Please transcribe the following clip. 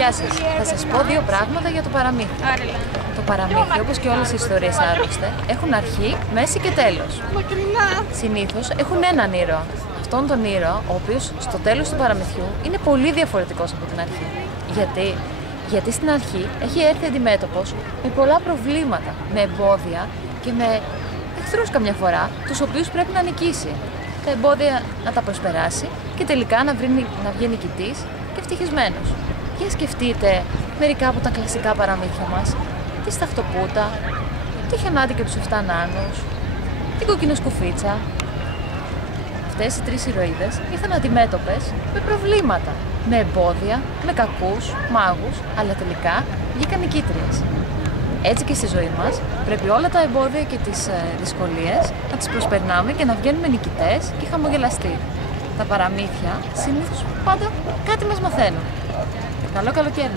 Γεια σας. Θα σας πω δύο πράγματα για το παραμύθι. Το παραμύθι, όπως και όλες οι ιστορίες άλλωστε, έχουν αρχή, μέση και τέλος. Συνήθως έχουν έναν ήρωα. Αυτόν τον ήρωα, ο οποίος στο τέλος του παραμυθιού είναι πολύ διαφορετικός από την αρχή. Γιατί στην αρχή έχει έρθει αντιμέτωπος με πολλά προβλήματα, με εμπόδια και με εχθρούς καμιά φορά, τους οποίους πρέπει να νικήσει. Τα εμπόδια να τα προσπεράσει και τελικά να βγει νικητής και ευτυχισμένος. Για σκεφτείτε μερικά από τα κλασικά παραμύθια μας, τη Σταχτοπούτα, τη Χιονάτη και τους 7 νάνους, την Κοκκινοσκουφίτσα. Αυτές οι τρεις ηρωίδες ήρθαν αντιμέτωπες με προβλήματα, με εμπόδια, με κακούς, μάγους, αλλά τελικά βγήκαν νικήτριες. Έτσι και στη ζωή μας πρέπει όλα τα εμπόδια και τις δυσκολίες να τις προσπερνάμε και να βγαίνουμε νικητές και χαμογελαστοί. Τα παραμύθια συνήθως πάντα κάτι μας μαθαίνουν. Καλό καλοκαίρι!